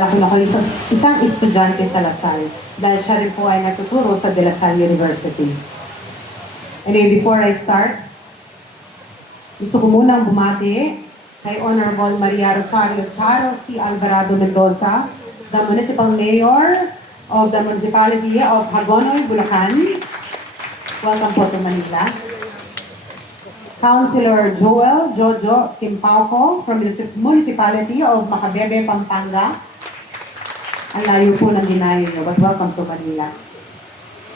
Ako isang estudyante sa Lasal dahil siya rin po ay natuturo sa De La Salle University. Anyway, before I start, gusto ko munang bumati kay Honorable Maria Rosario Charo C. Alvarado Mendoza, the Municipal Mayor of the Municipality of Hagonoy, Bulacan. Welcome po to Manila. Councilor Joel Jojo Simpauco from the Municipality of Macabebe, Pampanga. Ang layo po ng dinayo nyo, but welcome to Manila.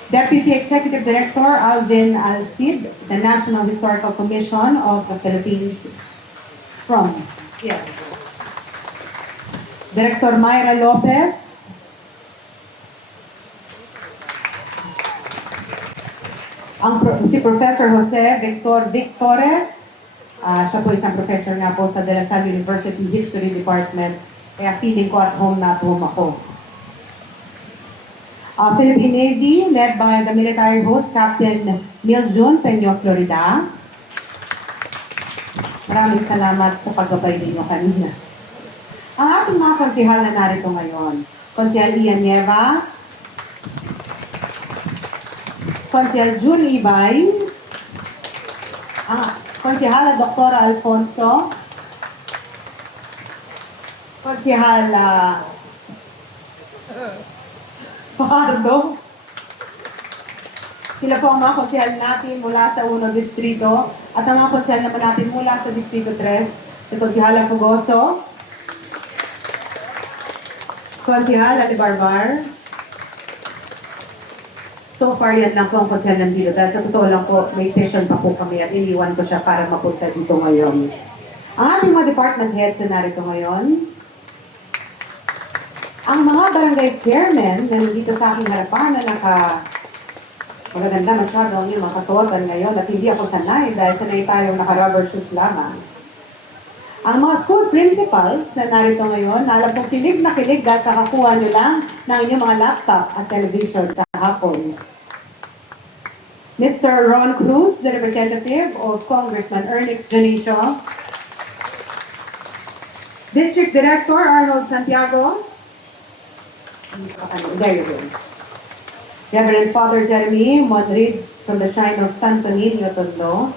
Deputy Executive Director Alvin Alcid, the National Historical Commission of the Philippines from here. Director Mayra Lopez. Si Professor Jose Victor Victores. Siya po isang professor nga po sa De La Salle University History Department. Kaya feeling ko at home na at home ako. Philippine Navy, led by the military host, Captain Neil June Peño Florida. Maraming salamat sa paggabay ninyo kanina. Ang ating mga konsihal na narito ngayon, Konsihal Ian Nieva, Konsihal June Ibay, Konsihal Dr. Alfonso, Konsihal Pardo. Sila po ang mga konsihal natin mula sa 1 distrito at ang mga konsihal naman natin mula sa distrito 3, si Konsihala Fugoso, Konsihal Alibarbar. So far yan lang po ang konsihal nandito dahil sa totoo lang po may session pa po kami at iniwan ko siya para mapunta dito ngayon. Ang ating mga department heads na narito ngayon, ang mga barangay chairman na nandito sa aking harapan na magaganda masyado ang mga kasuotan ngayon at hindi ako sanay dahil sanay tayong naka-rubber shoes lamang. Ang mga school principals na narito ngayon, na alam kong kilig na kilig dahil kakakuha nyo lang ng inyong mga laptop at television kahapon. Mr. Ron Cruz, the representative of Congressman Ernix Janicio. District Director Arnold Santiago. There you go. Reverend Father Jeremy Monrid from the Shrine of Santo Niño, Tondo.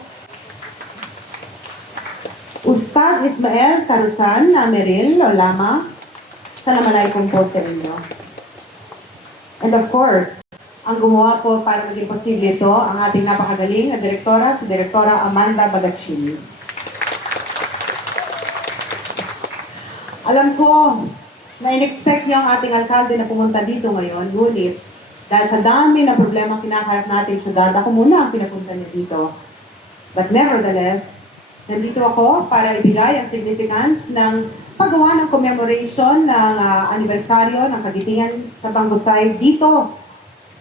Ustad Ismael Carusan Ameril o Lama. Salamalaikum po sa inyo. And of course, ang gumawa po para maging posible ito, ang ating napakagaling na direktora, si Direktora Amanda Bagacini. Alam ko, na in-expect niyo ang ating alkalde na pumunta dito ngayon, ngunit dahil sa dami na problema kinakaharap natin sa syudad, ako muna ang pinapunta niya dito. But nevertheless, nandito ako para ibigay ang significance ng paggawa ng commemoration ng anibersaryo ng Kagitingan sa Panggusay dito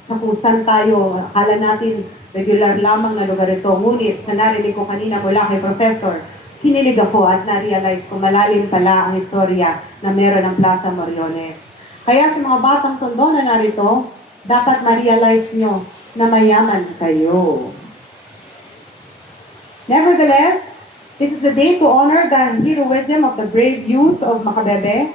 sa kung saan tayo. Akala natin regular lamang na lugar ito, ngunit sa narinig ko kanina mula kay Professor, kinilig ako at na-realize ko malalim pala ang istorya na meron ng Plaza Moriones. Kaya sa mga batang tondo na narito, dapat ma-realize nyo na mayaman kayo. Nevertheless, this is a day to honor the heroism of the brave youth of Macabebe,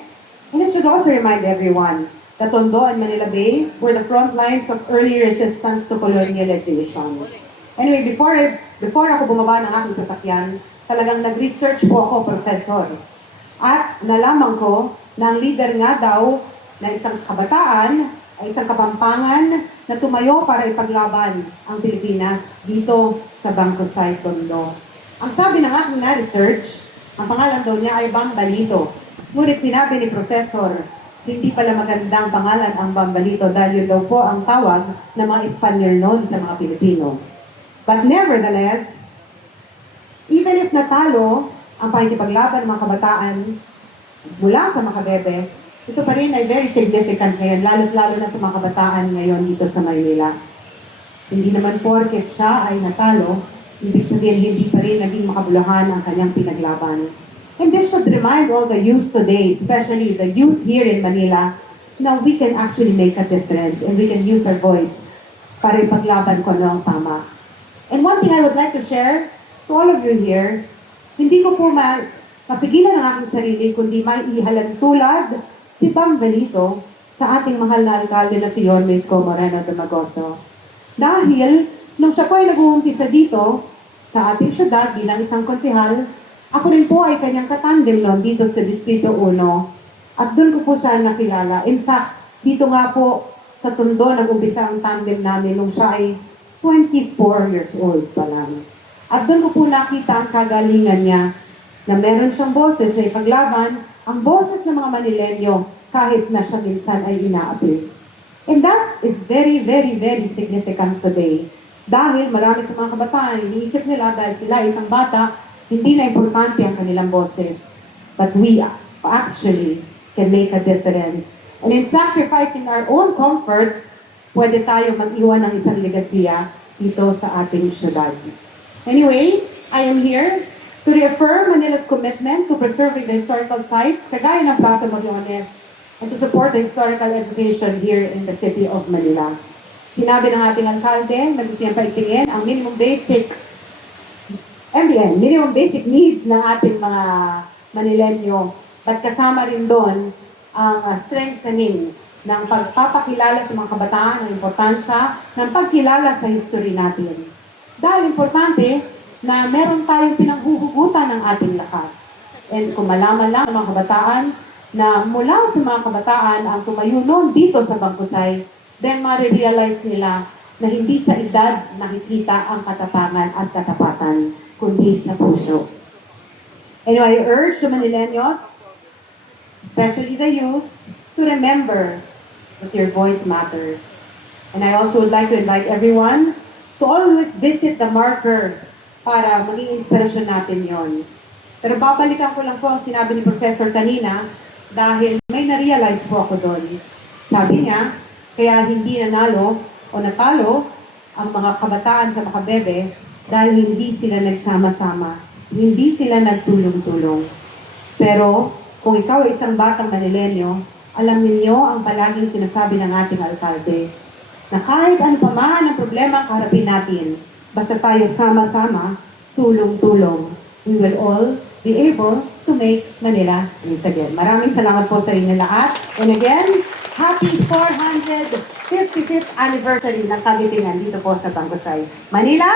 and it should also remind everyone that Tondo and Manila Bay were the front lines of early resistance to colonialization. Anyway, before ako bumaba ng aking sasakyan, talagang nag-research po ako, Professor. At nalaman ko na ang leader nga daw na isang kabataan ay isang kapampangan na tumayo para ipaglaban ang Pilipinas dito sa Bangkusay, Tondo. Ang sabi ng aking na-research, ang pangalan daw niya ay Bambalito. Ngunit sinabi ni Professor, hindi pala magandang pangalan ang Bambalito dahil yun daw po ang tawag ng mga Espanyol noon sa mga Pilipino. But nevertheless, even if natalo ang pakikipaglaban ng mga kabataan mula sa Macabebe, ito pa rin ay very significant ngayon, lalo't-lalo na sa mga kabataan ngayon dito sa Maynila. Hindi naman porket siya ay natalo, ibig sabihin hindi pa rin naging makabuluhan ang kanyang pinaglaban. And this should remind all the youth today, especially the youth here in Manila, na we can actually make a difference and we can use our voice para ipaglaban ko ano ang tama. And one thing I would like to share to all of you here, hindi ko po mapigilan ang aking sarili, kundi maihalantulad si Bam Belito sa ating mahal na alkalde na si Yorme Isko Moreno Dumagoso. Dahil nung siya po ay nag-uumpisa dito sa ating syudad bilang isang konsehal, ako rin po ay kanyang katandem noon dito sa Distrito 1. At doon ko po siya nakilala. In fact, dito nga po sa Tondo nag-umpisa ang tandem namin nung siya ay 24 years old pa lang. At doon ko po nakita ang kagalingan niya na meron siyang boses na ipaglaban ang boses ng mga Manilenyo kahit na siya minsan ay inaapi. And that is very, very, very significant today. Dahil marami sa mga kabataan, iniisip nila dahil sila isang bata, hindi na importante ang kanilang boses. But we actually can make a difference. And in sacrificing our own comfort, pwede tayo mag-iwan ng isang legasiya dito sa ating syudad. Anyway, I am here to reaffirm Manila's commitment to preserving the historical sites, kagaya ng Plaza Moriones, and to support the historical education here in the city of Manila. Sinabi ng ating alkalde na gusto niyang paigtingin ang minimum basic minimum basic needs ng ating mga Manilenyo. At kasama rin doon ang strengthening ng pagpapakilala sa mga kabataan, ang importansya ng pagkilala sa history natin. Dahil importante na meron tayong pinanghuhugutan ng ating lakas. And kung malaman lang ng mga kabataan na mula sa mga kabataan ang tumayo noon dito sa Bangkusay, then marirealize nila na hindi sa edad nakikita ang katapangan at katapatan, kundi sa puso. Anyway, I urge the Manileños, especially the youth, to remember that your voice matters. And I also would like to invite everyone to always visit the marker para maging inspirasyon natin yon. Pero babalikan ko lang po ang sinabi ni Professor kanina dahil may na-realize po ako doon. Sabi niya, kaya hindi nanalo o natalo ang mga kabataan sa Macabebe dahil hindi sila nagsama-sama, hindi sila nagtulong-tulong. Pero kung ikaw ay isang batang Manilenyo, alam ninyo ang palaging sinasabi ng ating alkalde na kahit ano pa man ang problema ang kaharapin natin, basta tayo sama-sama, tulong-tulong, we will all be able to make Manila great again. Maraming salamat po sa inyo lahat. And again, happy 455th anniversary ng Kagitingan dito po sa Bangkusay. Manila,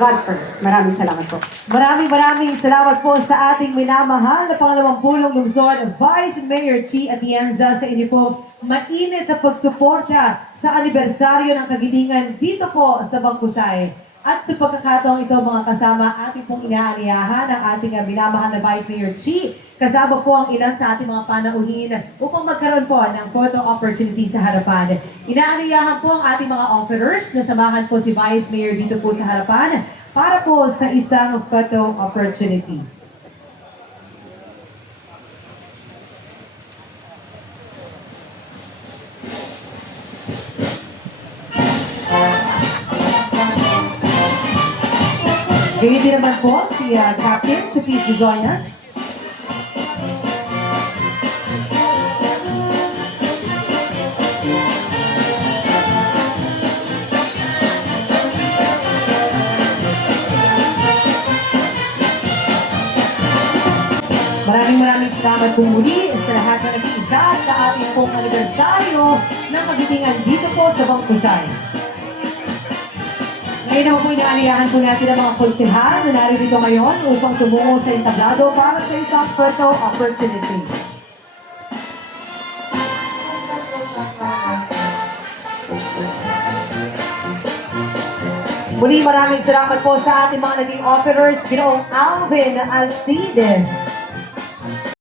God first. Maraming salamat po. Maraming salamat po sa ating minamahal na pangalawang pulong lungsod, Vice Mayor Chi Atienza, sa inyo po mainit na pagsuporta sa anibersaryo ng Kagitingan dito po sa Bangkusay. At sa pagkakataong ito mga kasama, ating pong inaaniyahan ang ating minamahal na Vice Mayor Chi. Kasama po ang ilan sa ating mga panauhin upang magkaroon po ng photo opportunity sa harapan. Inaaniyahan po ang ating mga offerers na samahan po si Vice Mayor dito po sa harapan para po sa isang photo opportunity. Ganyan din naman po si Captain to please join us. Maraming salamat po muli sa lahat na nag-iisa sa ating pong anibersaryo ng Kagitingan dito po sa Bangkusay. Ngayon naman po inaaniyahan po natin ang mga konsehal na narito ngayon upang tumungo sa entablado para sa isang photo opportunity. Muli maraming salamat po sa ating mga naging offerers, Ginoong Alvin Alcide,